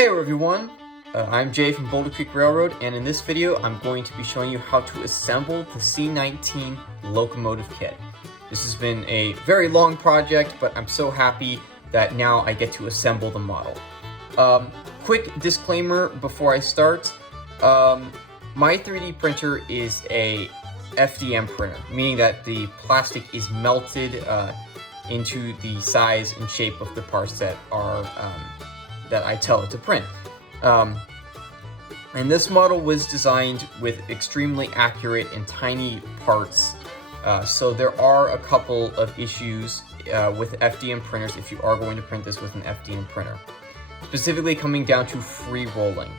Hey everyone, I'm Jay from Boulder Creek Railroad, and in this video I'm going to be showing you how to assemble the C-19 locomotive kit. This has been a very long project, but I'm so happy that now I get to assemble the model. Quick disclaimer before I start, my 3D printer is a FDM printer, meaning that the plastic is melted into the size and shape of the parts that are that I tell it to print. And this model was designed with extremely accurate and tiny parts, so there are a couple of issues with FDM printers if you are going to print this with an FDM printer. Specifically coming down to free rolling.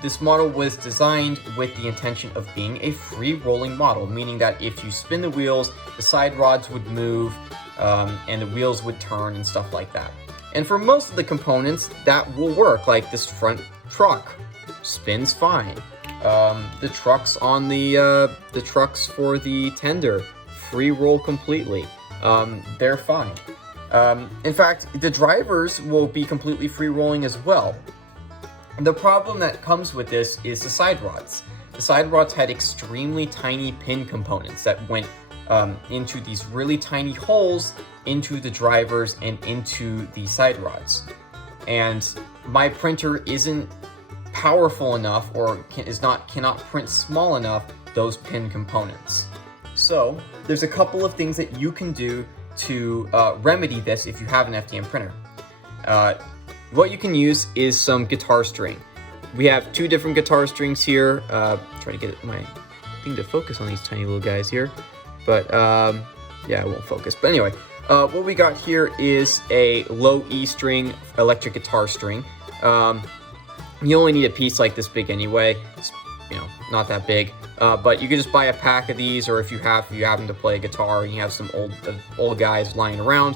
This model was designed with the intention of being a free rolling model, meaning that if you spin the wheels, the side rods would move and the wheels would turn and stuff like that. And for most of the components, that will work. Like this front truck spins fine. The trucks on the trucks for the tender free roll completely. They're fine. In fact, the drivers will be completely free rolling as well. The problem that comes with this is the side rods. The side rods had extremely tiny pin components that went into these really tiny holes into the drivers and into the side rods. And my printer isn't powerful enough or cannot print small enough those pin components. So there's a couple of things that you can do to remedy this if you have an FDM printer. What you can use is some guitar string. We have two different guitar strings here. Trying to get my thing to focus on these tiny little guys here. But yeah, it won't focus. But anyway, what we got here is a low E string electric guitar string. You only need a piece like this big anyway. It's, not that big. But you can just buy a pack of these, or if you happen to play a guitar and you have some old guys lying around,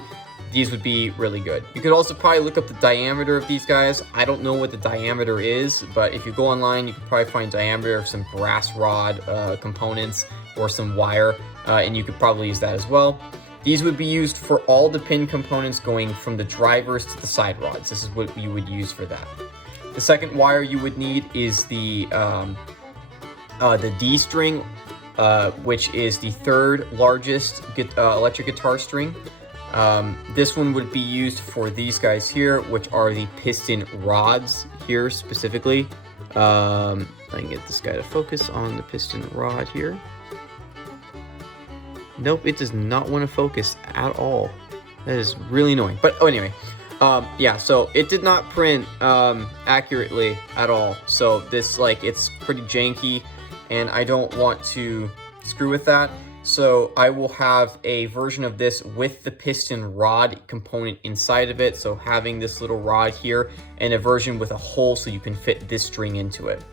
these would be really good. You could also probably look up the diameter of these guys. I don't know what the diameter is, but if you go online, you can probably find diameter of some brass rod components or some wire, and you could probably use that as well. These would be used for all the pin components going from the drivers to the side rods. This is what you would use for that. The second wire you would need is the D string, which is the third largest electric guitar string. This one would be used for these guys here, which are the piston rods here specifically. I can get this guy to focus on the piston rod here. Nope, it does not want to focus at all. That is really annoying. But anyway, yeah, so it did not print accurately at all. So this, it's pretty janky, and I don't want to screw with that. So I will have a version of this with the piston rod component inside of it. So having this little rod here, and a version with a hole so you can fit this string into it.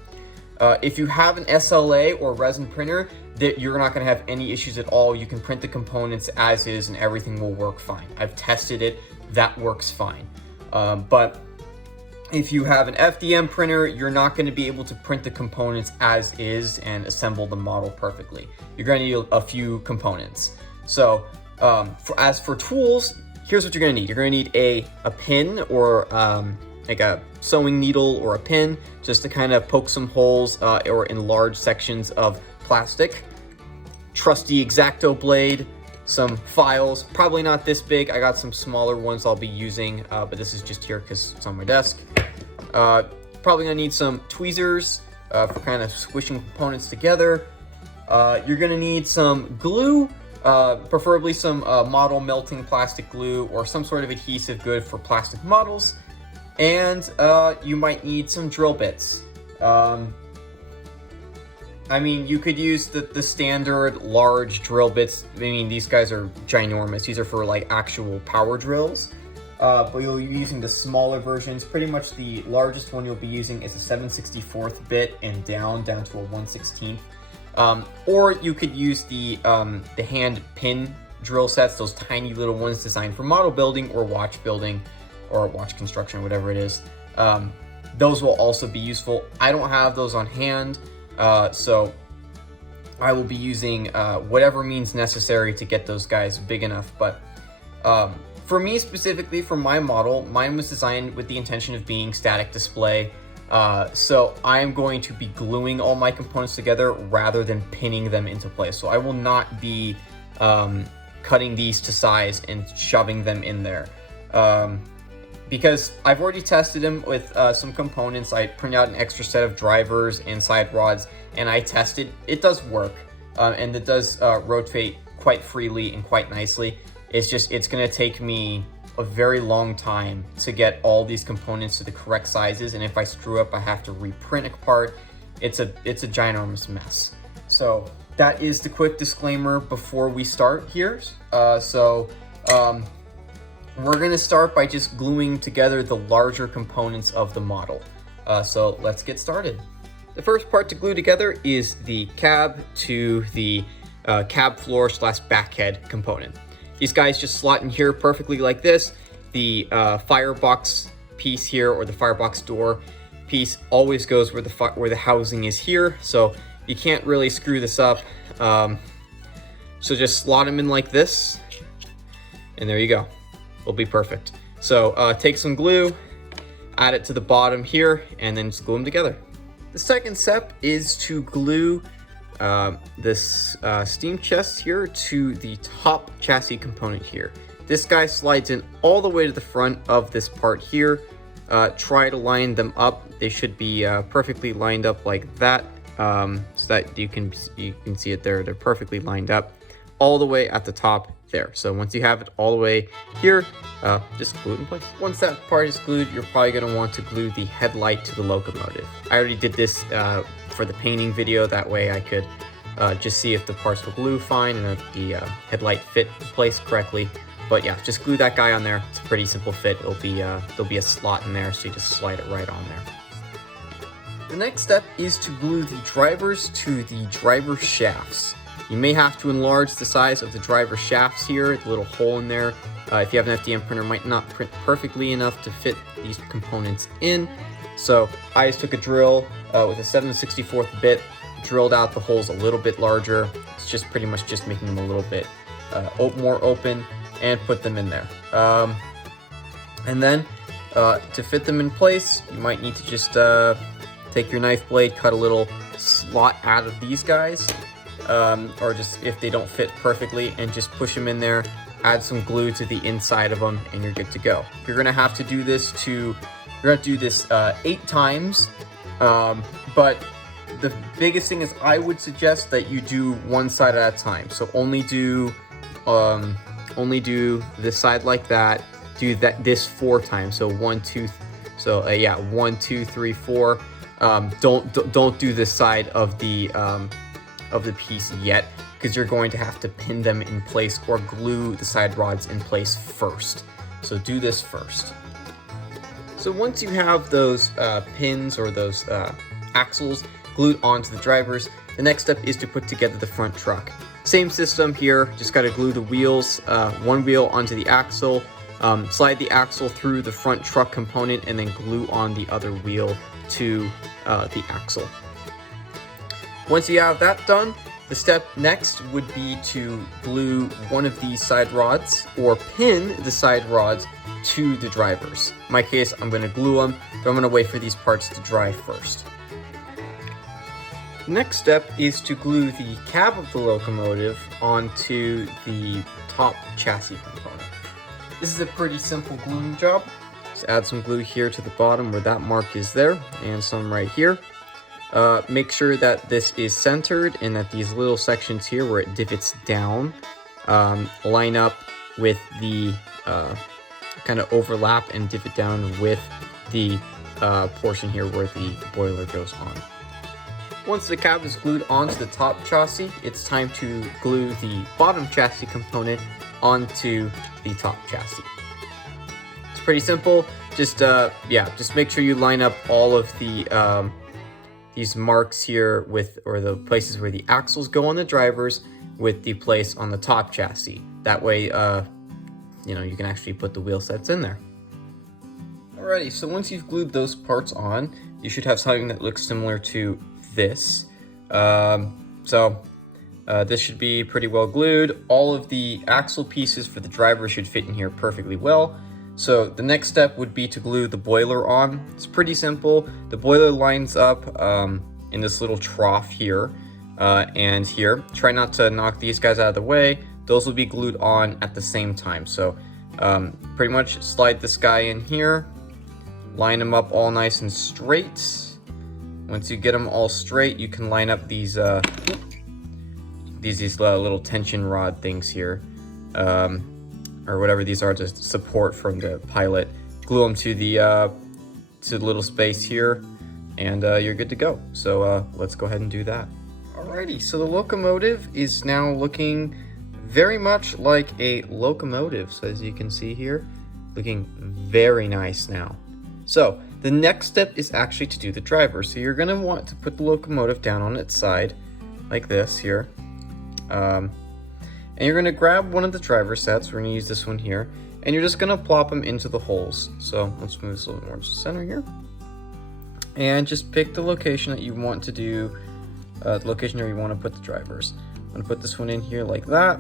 If you have an SLA or resin printer, that you're not going to have any issues at all. You can print the components as is and everything will work fine. I've tested it, that works fine. But if you have an FDM printer, you're not going to be able to print the components as is and assemble the model perfectly. You're going to need a few components. So as for tools, here's what you're going to need. You're going to need a pin or like a sewing needle or a pin, just to kind of poke some holes or enlarge sections of plastic. Trusty X-Acto blade, some files, probably not this big. I got some smaller ones I'll be using, but this is just here because it's on my desk. Probably gonna need some tweezers for kind of squishing components together. You're gonna need some glue, preferably some model melting plastic glue or some sort of adhesive good for plastic models. And you might need some drill bits. I mean, you could use the standard large drill bits. I mean, these guys are ginormous. These are for actual power drills. But you'll be using the smaller versions. Pretty much the largest one you'll be using is a 7/64 bit and down to a 1/16. Or you could use the hand pin drill sets, those tiny little ones designed for model building or watch building or watch construction, whatever it is. Those will also be useful. I don't have those on hand. So I will be using whatever means necessary to get those guys big enough. But For me specifically, for my model, mine was designed with the intention of being static display. So I'm going to be gluing all my components together rather than pinning them into place. So I will not be cutting these to size and shoving them in there. Because I've already tested them with some components. I printed out an extra set of drivers and side rods, and I tested. It does work, and it does rotate quite freely and quite nicely. It's just, it's gonna take me a very long time to get all these components to the correct sizes, and if I screw up, I have to reprint a part. It's a ginormous mess. So that is the quick disclaimer before we start here. We're gonna start by just gluing together the larger components of the model. So let's get started. The first part to glue together is the cab to the cab floor / backhead component. These guys just slot in here perfectly like this. The firebox piece here, or the firebox door piece, always goes where the housing is here, so you can't really screw this up. So just slot them in like this, and there you go. Will be perfect. So take some glue, add it to the bottom here, and then just glue them together. The second step is to glue this steam chest here to the top chassis component here. This guy slides in all the way to the front of this part here. Try to line them up. They should be perfectly lined up like that, so that you can see it there. They're perfectly lined up all the way at the top there. So once you have it all the way here, just glue it in place. Once that part is glued, you're probably going to want to glue the headlight to the locomotive. I already did this for the painting video. That way I could just see if the parts will glue fine and if the headlight fit in place correctly. But yeah, just glue that guy on there. It's a pretty simple fit. It'll be there'll be a slot in there, so you just slide it right on there. The next step is to glue the drivers to the driver shafts. You may have to enlarge the size of the driver shafts here, the little hole in there. If you have an FDM printer, might not print perfectly enough to fit these components in. So I just took a drill with a 7/64 bit, drilled out the holes a little bit larger. It's just pretty much just making them a little bit more open, and put them in there. And then to fit them in place, you might need to just take your knife blade, cut a little slot out of these guys. Or just if they don't fit perfectly, and just push them in there, add some glue to the inside of them, and you're good to go. You're gonna have to do this 8 times, but the biggest thing is I would suggest that you do one side at a time. So only do this side like that. Do this 4 times. So 1, 2. So yeah, 1, 2, 3, 4. Don't do this side of the piece yet, because you're going to have to pin them in place or glue the side rods in place first. So do this first. So once you have those pins or those axles glued onto the drivers, the next step is to put together the front truck. Same system here, just got to glue the wheels, one wheel onto the axle, slide the axle through the front truck component, and then glue on the other wheel to the axle. Once you have that done, the step next would be to glue one of these side rods or pin the side rods to the drivers. In my case, I'm going to glue them, but I'm going to wait for these parts to dry first. Next step is to glue the cab of the locomotive onto the top chassis component. This is a pretty simple gluing job. Just add some glue here to the bottom where that mark is there, and some right here. Make sure that this is centered and that these little sections here where it divots down line up with the kind of overlap and divot down with the portion here where the boiler goes on. Once the cab is glued onto the top chassis, it's time to glue the bottom chassis component onto the top chassis. It's pretty simple. Just make sure you line up all of the these marks here with, or the places where the axles go on the drivers, with the place on the top chassis. That way, you can actually put the wheel sets in there. Alrighty, so once you've glued those parts on, you should have something that looks similar to this. So This should be pretty well glued. All of the axle pieces for the driver should fit in here perfectly well. So the next step would be to glue the boiler on. It's pretty simple. The boiler lines up in this little trough here and here. Try not to knock these guys out of the way. Those will be glued on at the same time. So pretty much slide this guy in here, line them up all nice and straight. Once you get them all straight, you can line up these little tension rod things here, or whatever these are, to support from the pilot. Glue them to the little space here, and you're good to go. So let's go ahead and do that. Alrighty, so the locomotive is now looking very much like a locomotive. So as you can see here, looking very nice now. So the next step is actually to do the driver. So you're going to want to put the locomotive down on its side like this here. And you're going to grab one of the driver sets. We're going to use this one here. And you're just going to plop them into the holes. So let's move this a little more to the center here. And just pick the location that you want to do, the location where you want to put the drivers. I'm going to put this one in here like that.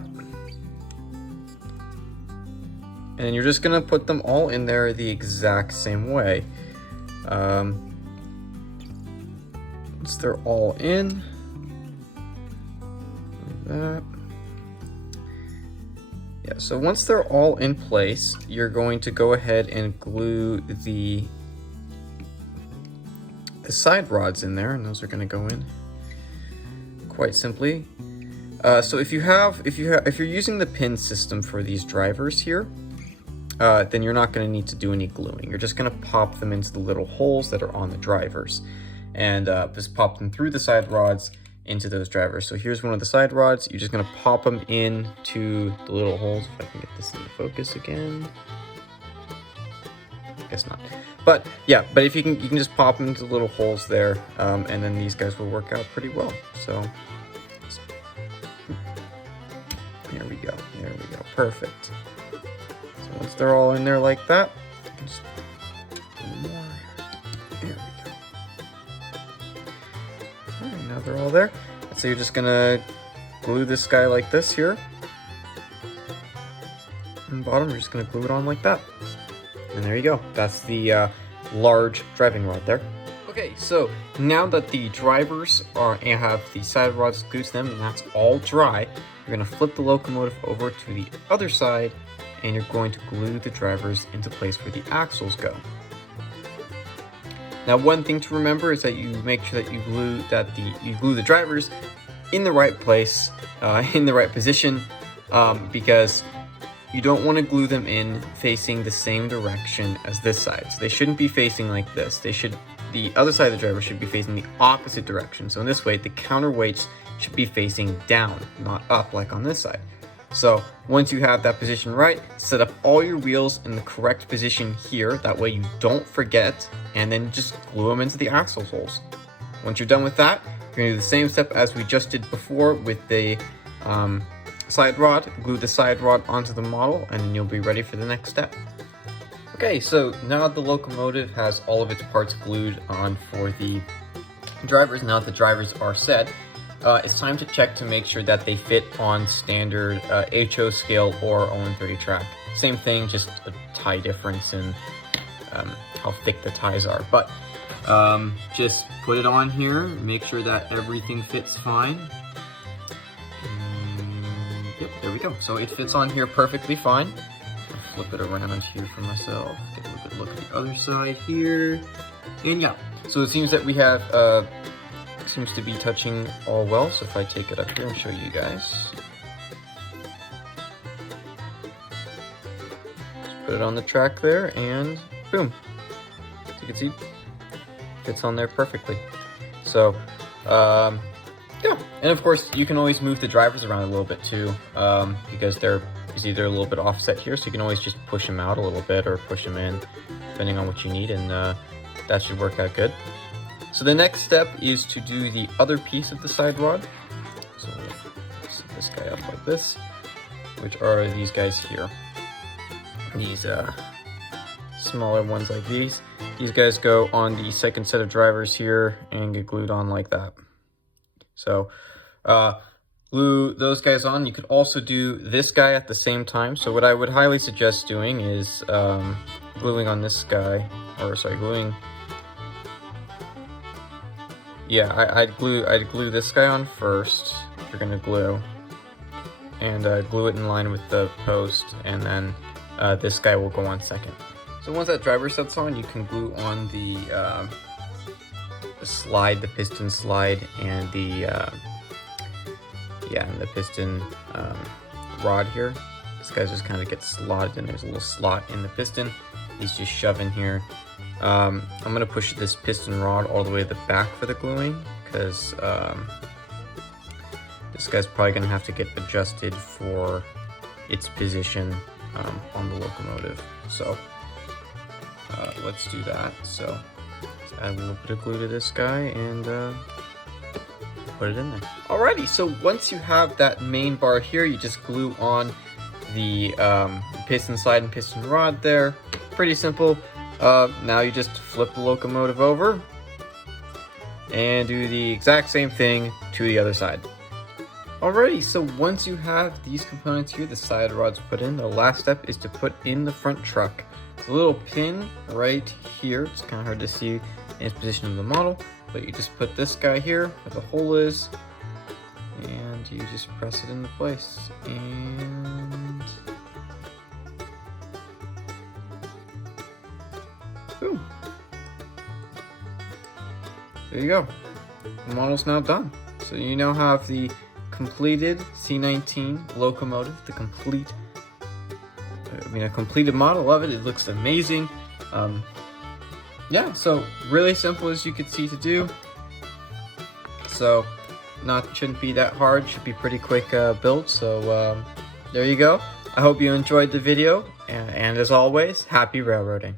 And you're just going to put them all in there the exact same way. Once they're all in, like that. Yeah, so once they're all in place, you're going to go ahead and glue the side rods in there, and those are going to go in quite simply. So if you're using the pin system for these drivers here, then you're not going to need to do any gluing. You're just going to pop them into the little holes that are on the drivers, and just pop them through the side rods into those drivers. So here's one of the side rods. You're just going to pop them into the little holes. If I can get this into focus again. Guess not. But yeah, but if you can just pop them into the little holes there, and then these guys will work out pretty well. So there we go. There we go. Perfect. Once they're all in there like that, just more. There we go. All right, now they're all there. So you're just gonna glue this guy like this here. And bottom, you're just gonna glue it on like that. And there you go. That's the large driving rod there. Okay, so now that the drivers have the side rods glued to them, and that's all dry, you're gonna flip the locomotive over to the other side, and you're going to glue the drivers into place where the axles go. Now, one thing to remember is that you make sure that you glue the drivers in the right place, in the right position, because you don't want to glue them in facing the same direction as this side. So they shouldn't be facing like this. The other side of the driver should be facing the opposite direction. So in this way, the counterweights should be facing down, not up like on this side. So once you have that position right, set up all your wheels in the correct position here. That way you don't forget, and then just glue them into the axle holes. Once you're done with that, you're gonna do the same step as we just did before with the side rod. Glue the side rod onto the model, and then you'll be ready for the next step. Okay, so now the locomotive has all of its parts glued on for the drivers. Now that the drivers are set, it's time to check to make sure that they fit on standard HO scale or On30 track. Same thing, just a tie difference in how thick the ties are. But just put it on here, make sure that everything fits fine. Yep, there we go. So it fits on here perfectly fine. I'll flip it around here for myself. Get a little bit look at the other side here. And yeah, so it seems that we have seems to be touching all well. So if I take it up here and show you guys, just put it on the track there, and boom, as you can see, fits on there perfectly. So yeah, and of course you can always move the drivers around a little bit too, because they're either a little bit offset here, so you can always just push them out a little bit or push them in depending on what you need, and that should work out good. So the next step is to do the other piece of the side rod. So we'll set this guy up like this, which are these guys here. These smaller ones like these. These guys go on the second set of drivers here and get glued on like that. So glue those guys on. You could also do this guy at the same time. So what I would highly suggest doing is gluing on this guy, or sorry, gluing. Yeah, I'd glue this guy on first. If you're gonna glue, and glue it in line with the post, and then this guy will go on second. So once that driver set's on, you can glue on the slide, the piston slide, and the and the piston rod here. This guy just kind of gets slotted in. There's a little slot in the piston. He's just shoving here. I'm gonna push this piston rod all the way to the back for the gluing, because this guy's probably gonna have to get adjusted for its position on the locomotive. So let's do that. So let's add a little bit of glue to this guy and put it in there. Alrighty, so once you have that main bar here, you just glue on the piston slide and piston rod there. Pretty simple. Now you just flip the locomotive over and do the exact same thing to the other side. Alrighty, so once you have these components here, the side rods put in, the last step is to put in the front truck. It's a little pin right here. It's kind of hard to see in its position of the model, but you just put this guy here where the hole is, and you just press it into place. And boom. There you go. The model's now done. So you now have the completed C-19 locomotive, a completed model of it. It looks amazing. Yeah, so really simple, as you can see, to do. So shouldn't be that hard. Should be pretty quick build. So there you go. I hope you enjoyed the video, and as always, happy railroading.